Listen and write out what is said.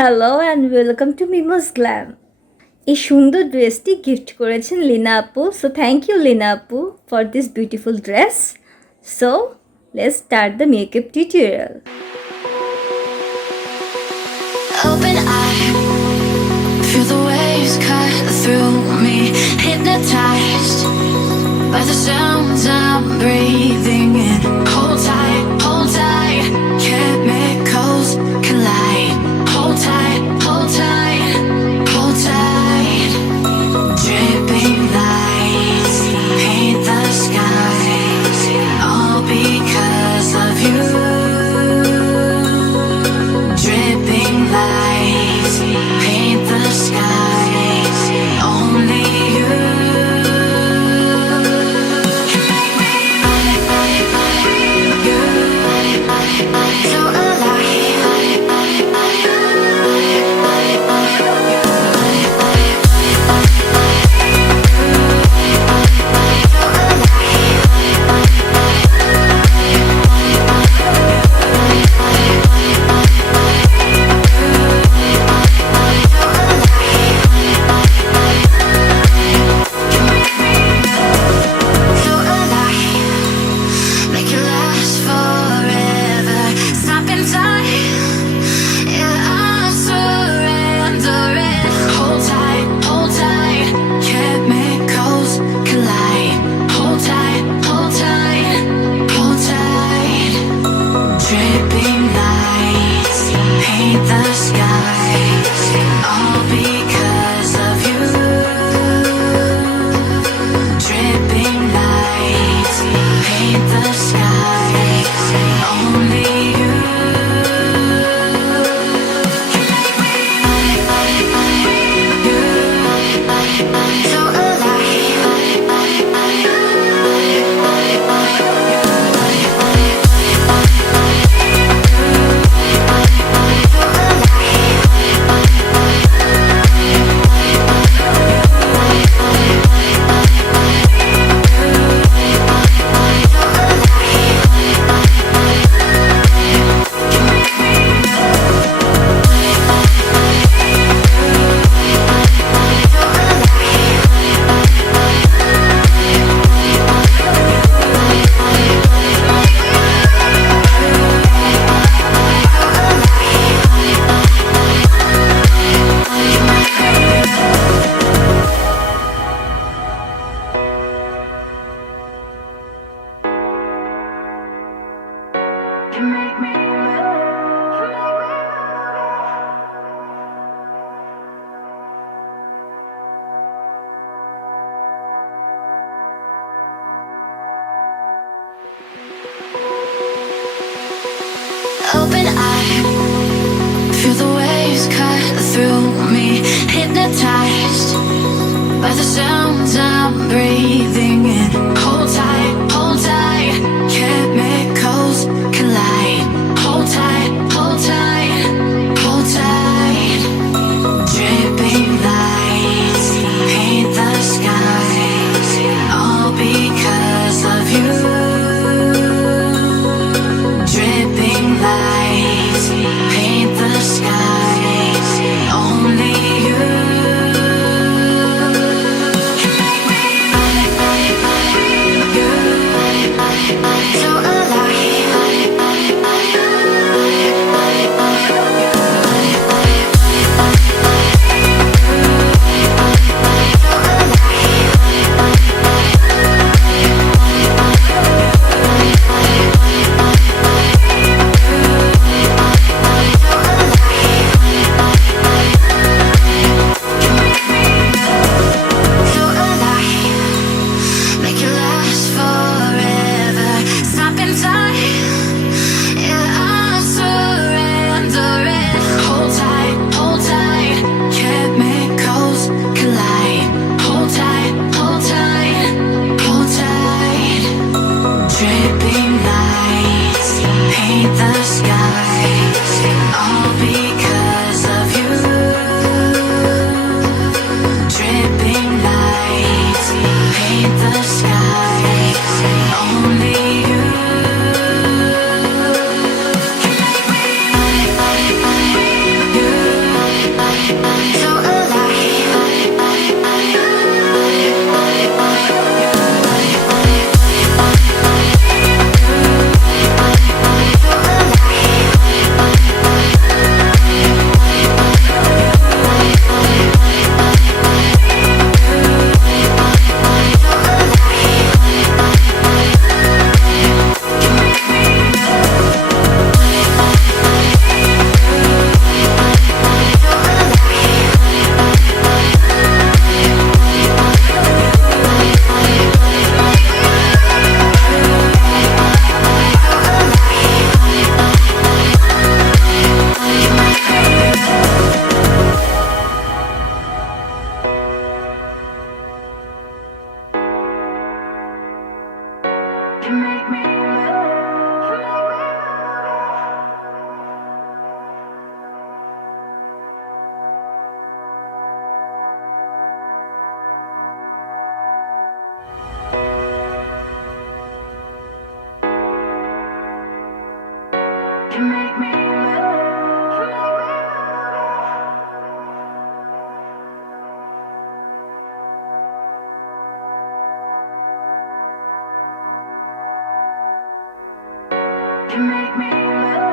Hello and welcome to Mimoz Glam. এই সুন্দর ড্রেসটি গিফট করেছেন লীনা আপু। সো থ্যাংক ইউ লীনা আপু for this beautiful dress. So let's start the makeup tutorial. Open eye, feel the waves cut through me, hypnotized by the sounds I'm breathing in. Hold tight, chemicals collide. Hold tight, hold tight, hold tight. Dripping lights paint the skies, all because of you. Dripping lights paint the skies, only you. So make it last forever. Stop in time, yeah, I'm surrendering. Hold tight, chemicals collide. Hold tight, hold tight, hold tight. Dripping lights paint the skies, all because of you. Dripping lights paint the skies, only you. So open eye, feel the waves cut through me, hypnotized by the sounds I'm breathing in. Hold tight, chemicals collide. Hold tight, hold tight, hold tight. Dripping lights paint the skies, all because of you. Dripping lights paint the skies, only you. You make me love.